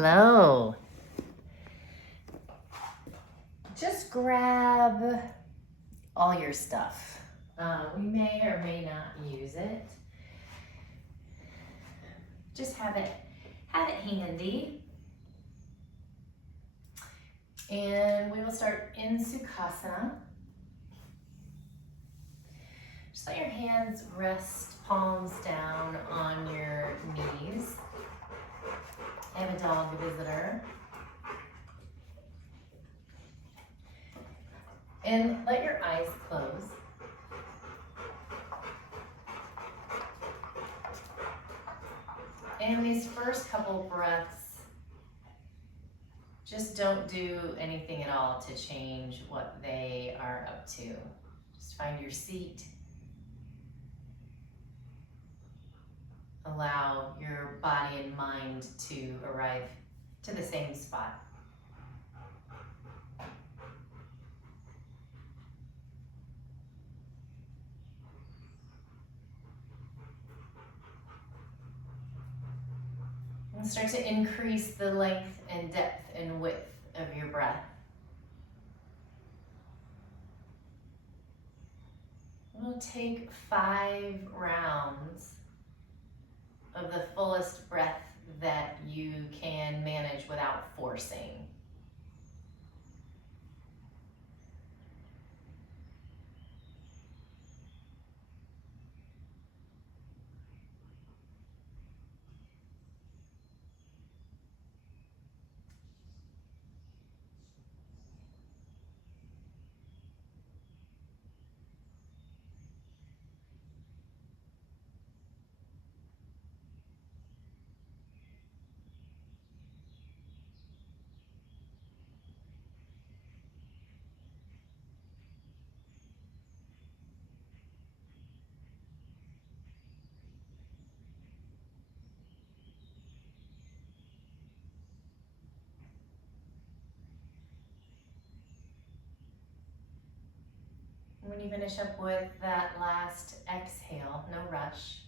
Hello. Just grab all your stuff. We may or may not use it. Just have it handy. And we will start in Sukhasana. Just let your hands rest, palms down on your knees. I have a dog visitor. And let your eyes close. And these first couple breaths, just don't do anything at all to change what they are up to. Just find your seat. Allow your body and mind to arrive to the same spot. And start to increase the length and depth and width of your breath. We'll take 5 rounds of the fullest breath that you can manage without forcing. When you finish up with that last exhale, no rush.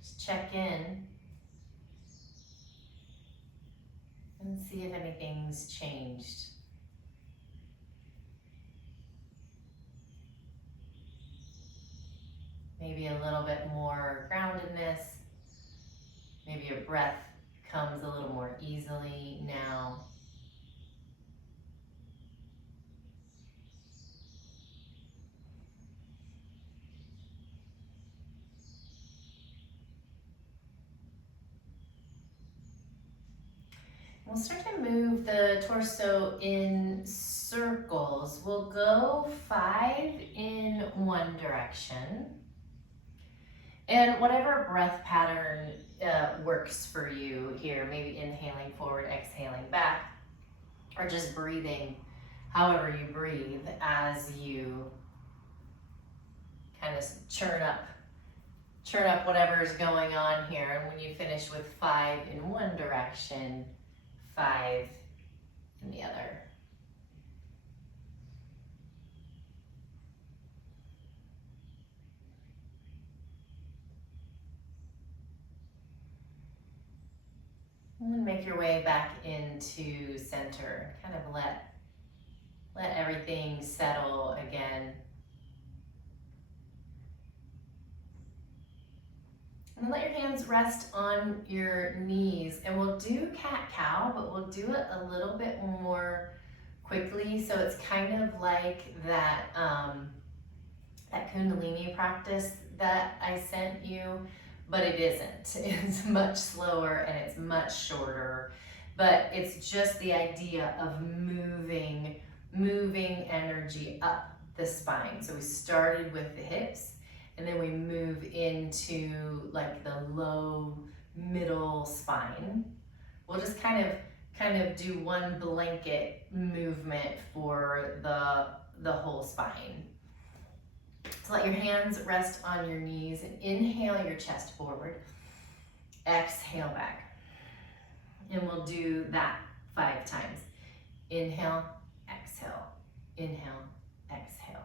Just check in and see if anything's changed. Maybe a little bit more groundedness. Maybe your breath comes a little more easily now. We'll start to move the torso in circles. We'll go 5 in one direction. And whatever breath pattern works for you here, maybe inhaling forward, exhaling back, or just breathing however you breathe as you kind of churn up whatever's going on here. And when you finish with 5 in one direction, 5 in the other. And make your way back into center. Kind of let everything settle again. And then let your hands rest on your knees. And we'll do cat-cow, but we'll do it a little bit more quickly. So it's kind of like that, that Kundalini practice that I sent you, but it isn't. It's much slower and it's much shorter. But it's just the idea of moving energy up the spine. So we started with the hips, and then we move into like the low middle spine. We'll just kind of do one blanket movement for the whole spine. So let your hands rest on your knees and inhale your chest forward. Exhale back. And we'll do that 5 times. Inhale, exhale, inhale, exhale.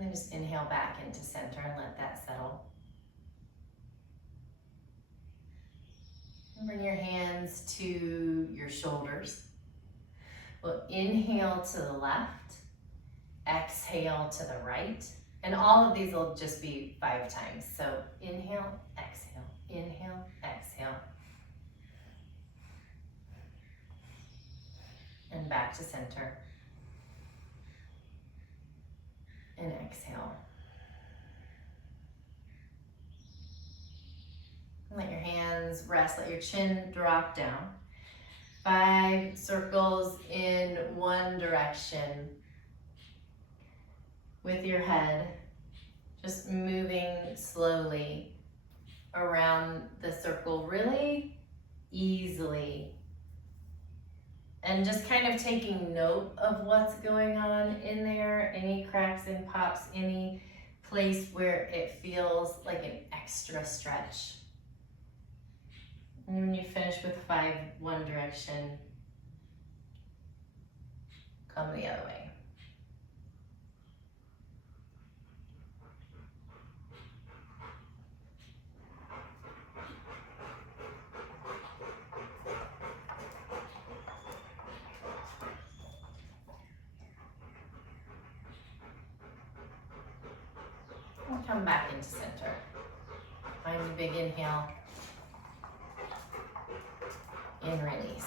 And then just inhale back into center and let that settle. And bring your hands to your shoulders. We'll inhale to the left, exhale to the right. And all of these will just be 5 times. So inhale, exhale, inhale, exhale. And back to center. And exhale. And let your hands rest, let your chin drop down. 5 circles in one direction with your head, just moving slowly around the circle really easily. And just kind of taking note of what's going on in there, any cracks and pops, any place where it feels like an extra stretch. And when you finish with 5 one direction, come the other way. And come back into center. Find a big inhale. And release.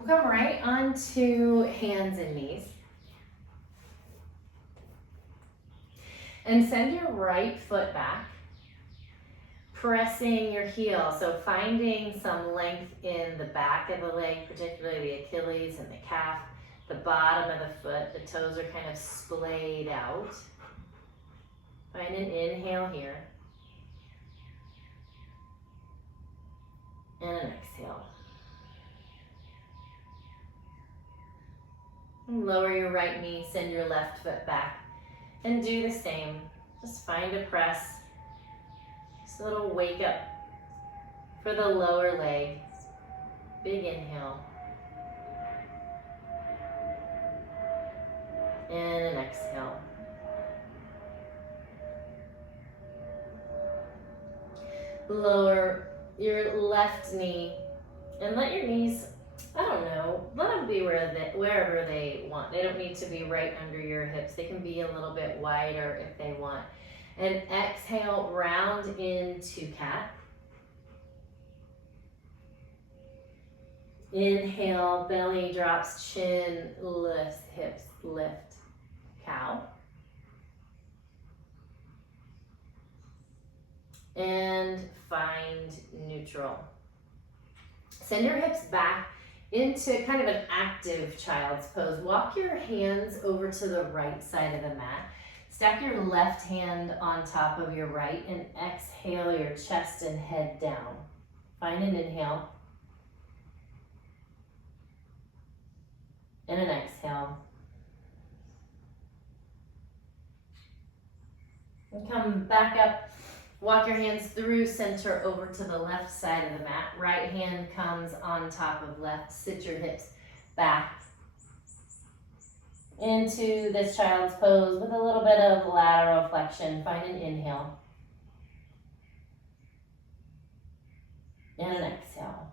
We'll come right onto hands and knees. And send your right foot back, pressing your heel. So finding some length in the back of the leg, particularly the Achilles and the calf, the bottom of the foot. The toes are kind of splayed out. Find an inhale here. And an exhale. And lower your right knee, send your left foot back. And do the same. Just find a press. Just a little wake up for the lower leg. Big inhale. And an exhale. Lower your left knee and let your knees, I don't know, let them be wherever they want. They don't need to be right under your hips. They can be a little bit wider if they want. And exhale, round into cat. Inhale, belly drops, chin lifts, hips lift, cow. And find neutral. Send your hips back into kind of an active child's pose. Walk your hands over to the right side of the mat. Stack your left hand on top of your right and exhale your chest and head down. Find an inhale. And an exhale. And come back up. Walk your hands through center over to the left side of the mat. Right hand comes on top of left. Sit your hips back into this child's pose with a little bit of lateral flexion. Find an inhale. And an exhale.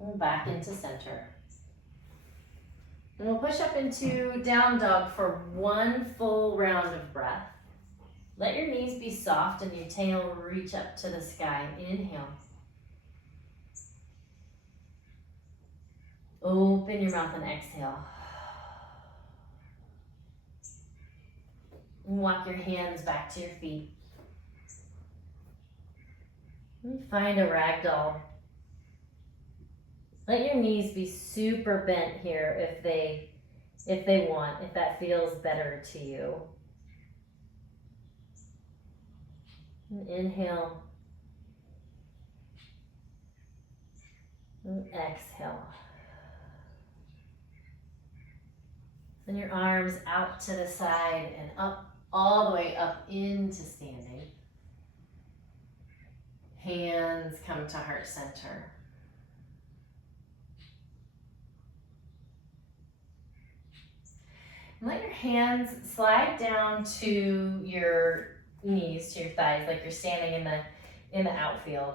And back into center. And we'll push up into down dog for 1 full round of breath. Let your knees be soft and your tail reach up to the sky. Inhale. Open your mouth and exhale. And walk your hands back to your feet. And find a ragdoll. Let your knees be super bent here if they want, if that feels better to you. And inhale. And exhale. Send your arms out to the side and up, all the way up into standing. Hands come to heart center. And let your hands slide down to your knees, to your thighs, like you're standing in the outfield.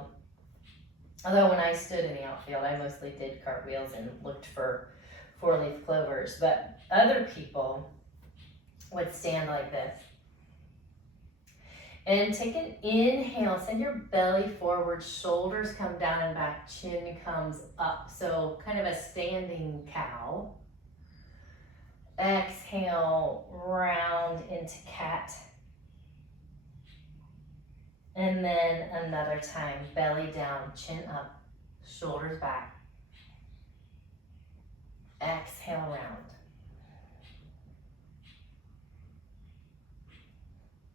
Although when I stood in the outfield, I mostly did cartwheels and looked for four-leaf clovers, but other people would stand like this. And take an inhale, send your belly forward, shoulders come down and back, chin comes up. So kind of a standing cow. Exhale, round into cat. And then another time, belly down, chin up, shoulders back. Exhale, round.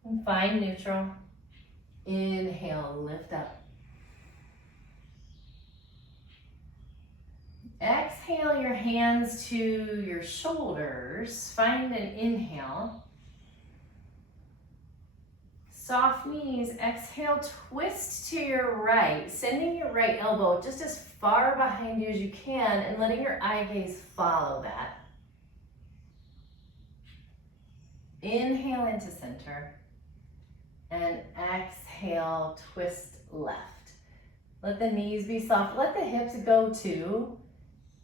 And find neutral. Inhale, lift up. Exhale your hands to your shoulders. Find an inhale. Soft knees. Exhale, twist to your right, sending your right elbow just as far behind you as you can and letting your eye gaze follow that. Inhale into center. And exhale, twist left. Let the knees be soft. Let the hips go too.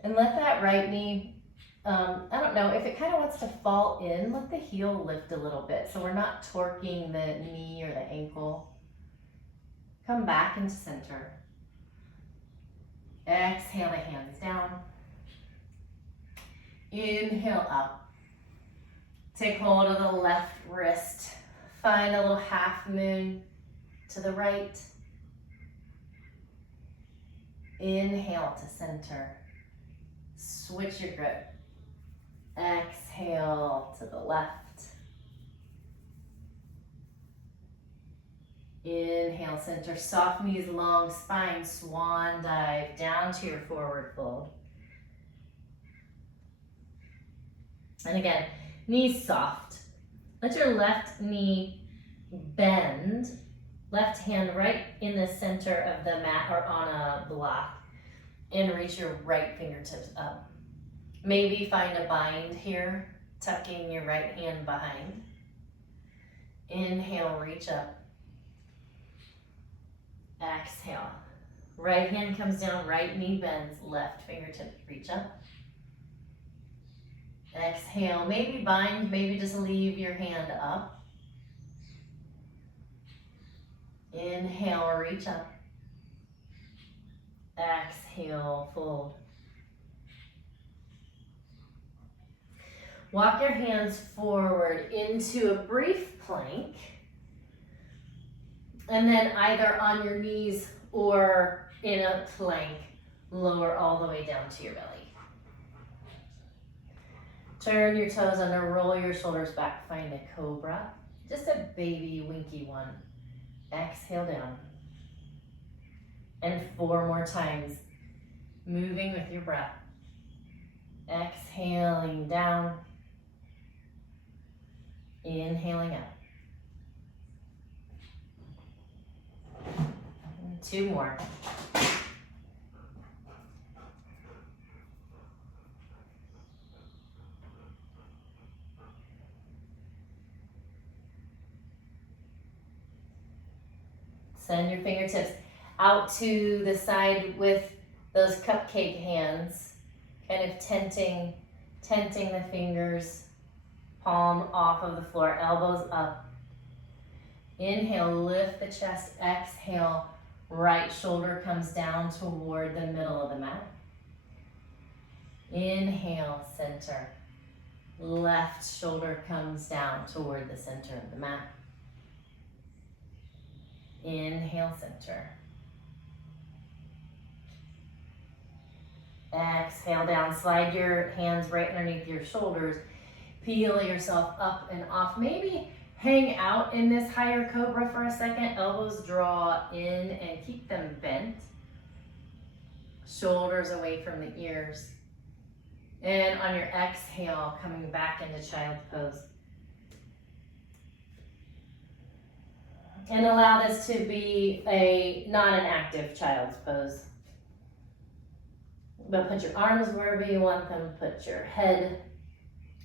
And let that right knee, I don't know, if it kind of wants to fall in, let the heel lift a little bit so we're not torquing the knee or the ankle. Come back into center. Exhale the hands down. Inhale up. Take hold of the left wrist. Find a little half moon to the right. Inhale to center. Switch your grip. Exhale to the left. Inhale, center. Soft knees, long spine, swan dive down to your forward fold. And again, knees soft. Let your left knee bend, left hand right in the center of the mat or on a block, and reach your right fingertips up. Maybe find a bind here, tucking your right hand behind. Inhale, reach up. Exhale. Right hand comes down, right knee bends, left fingertip reach up. Exhale, maybe bind, maybe just leave your hand up. Inhale, reach up. Exhale, fold. Walk your hands forward into a brief plank. And then either on your knees or in a plank, lower all the way down to your belly. Turn your toes under, roll your shoulders back, find a cobra. Just a baby winky one. Exhale down. And 4 more times, moving with your breath. Exhaling down. Inhaling up. And 2 more. Send your fingertips out to the side with those cupcake hands, kind of tenting the fingers, palm off of the floor, elbows up. Inhale, lift the chest. Exhale, right shoulder comes down toward the middle of the mat. Inhale, center. Left shoulder comes down toward the center of the mat. Inhale, center. Exhale down, slide your hands right underneath your shoulders. Peel yourself up and off. Maybe hang out in this higher cobra for a second. Elbows draw in and keep them bent. Shoulders away from the ears. And on your exhale, coming back into child's pose. And allow this to be not an active child's pose. But put your arms wherever you want them, put your head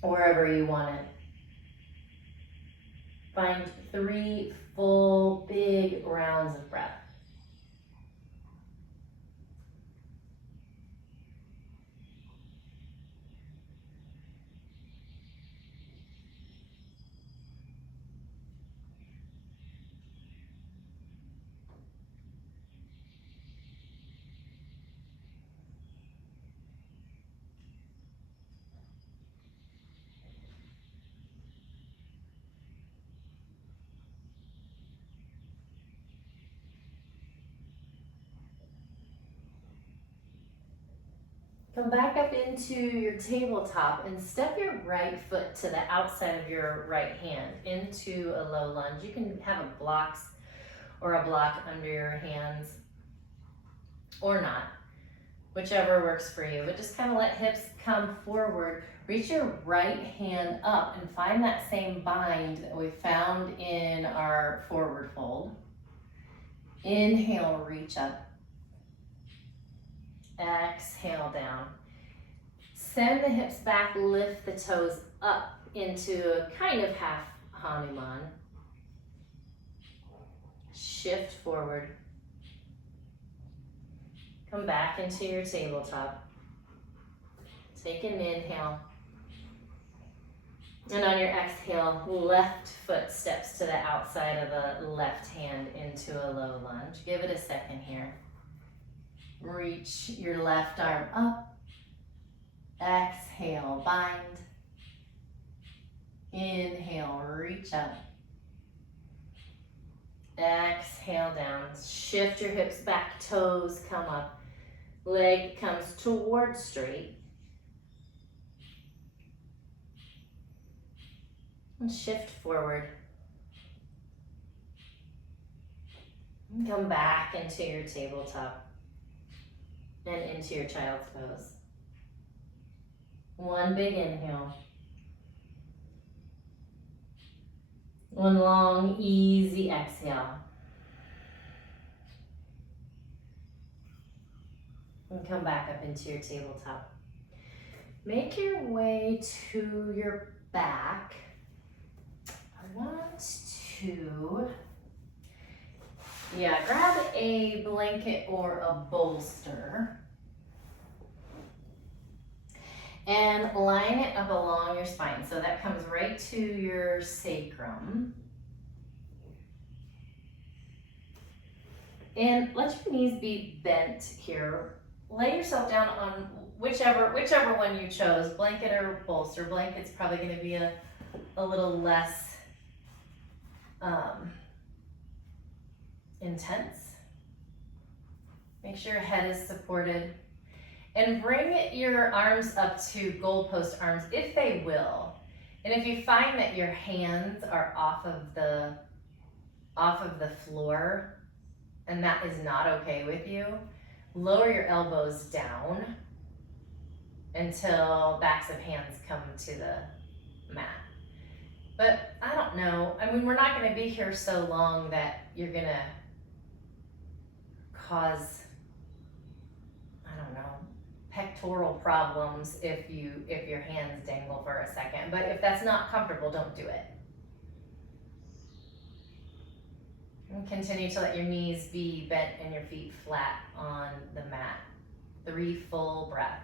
wherever you want it. Find 3 full big rounds of breath. Come back up into your tabletop and step your right foot to the outside of your right hand into a low lunge. You can have a block under your hands or not, whichever works for you. But just kind of let hips come forward. Reach your right hand up and find that same bind that we found in our forward fold. Inhale, reach up. Exhale down. Send the hips back, lift the toes up into a kind of half Hanuman. Shift forward. Come back into your tabletop. Take an inhale. And on your exhale, left foot steps to the outside of the left hand into a low lunge. Give it a second here. Reach your left arm up. Exhale, bind. Inhale, reach up. Exhale down. Shift your hips back, toes come up. Leg comes towards straight. And shift forward. And come back into your tabletop. And into your child's pose. One big inhale. One long, easy exhale. And come back up into your tabletop. Make your way to your back. I want to, grab a blanket or a bolster and line it up along your spine. So that comes right to your sacrum. And let your knees be bent here. Lay yourself down on whichever one you chose, blanket or bolster. Blanket's probably going to be a little less intense. Make sure your head is supported. And bring your arms up to goalpost arms if they will. And if you find that your hands are off of the floor and that is not okay with you, lower your elbows down until backs of hands come to the mat. But I don't know. I mean, we're not going to be here so long that you're going to cause, I don't know, pectoral problems if your hands dangle for a second. But if that's not comfortable, don't do it. And continue to let your knees be bent and your feet flat on the mat. 3 full breaths.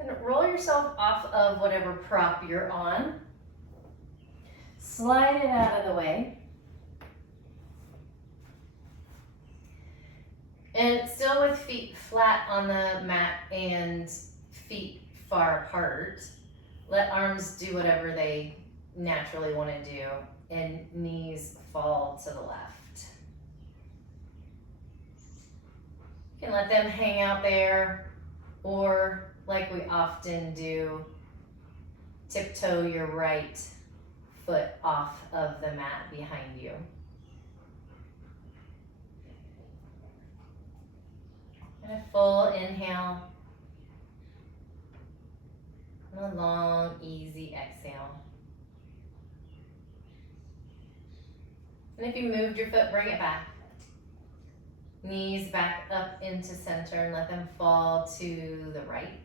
And roll yourself off of whatever prop you're on. Slide it out of the way. And still with feet flat on the mat and feet far apart, let arms do whatever they naturally want to do and knees fall to the left. You can let them hang out there, or like we often do, tiptoe your right foot off of the mat behind you. And a full inhale. And a long, easy exhale. And if you moved your foot, bring it back. Knees back up into center and let them fall to the right.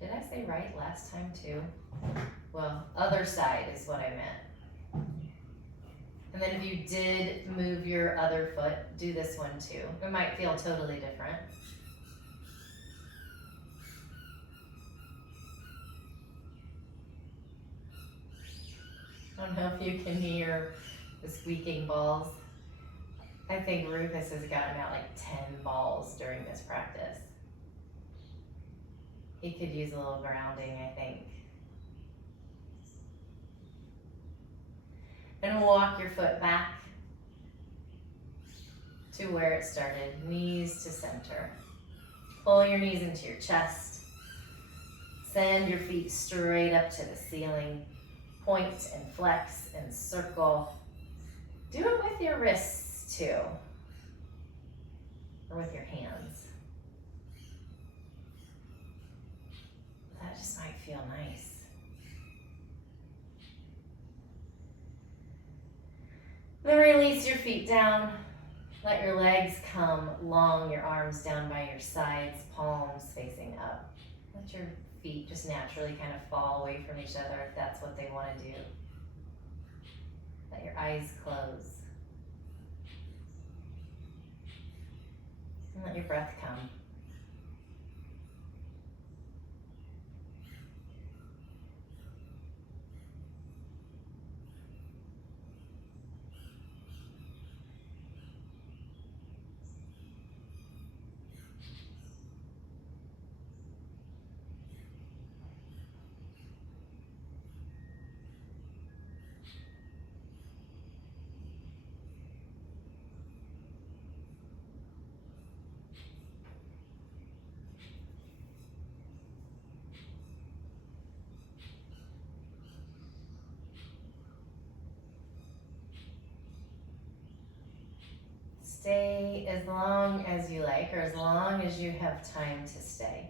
Did I say right last time too? Well, other side is what I meant. And then if you did move your other foot, do this one too. It might feel totally different. I don't know if you can hear the squeaking balls. I think Rufus has gotten out like 10 balls during this practice. He could use a little grounding, I think. And walk your foot back to where it started, knees to center. Pull your knees into your chest. Send your feet straight up to the ceiling. Point and flex and circle. Do it with your wrists too, or with your hands. That just might feel nice. Then release your feet down. Let your legs come long, your arms down by your sides, palms facing up. Let your feet just naturally kind of fall away from each other if that's what they want to do. Let your eyes close. And let your breath come. Stay as long as you like, or as long as you have time to stay.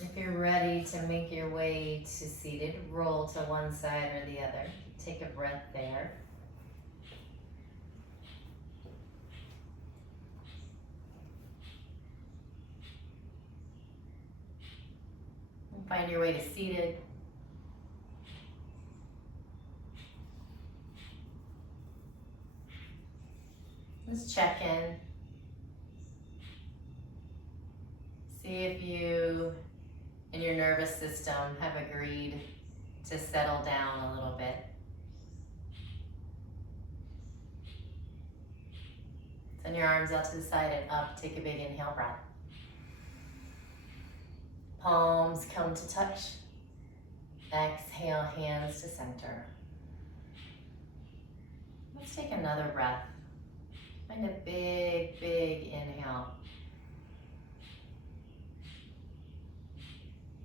If you're ready to make your way to seated, roll to one side or the other. Take a breath there. And find your way to seated. Just check in. See if you and your nervous system have agreed to settle down a little bit. Send your arms out to the side and up. Take a big inhale breath. Palms come to touch. Exhale, hands to center. Let's take another breath. Find a big, big inhale.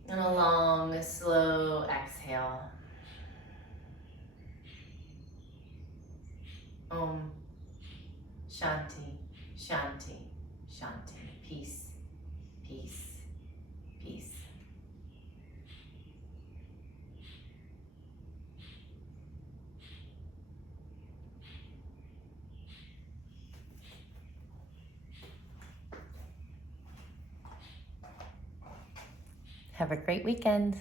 And a long, slow exhale. Om. Shanti, Shanti, Shanti. Peace, peace, peace. Have a great weekend.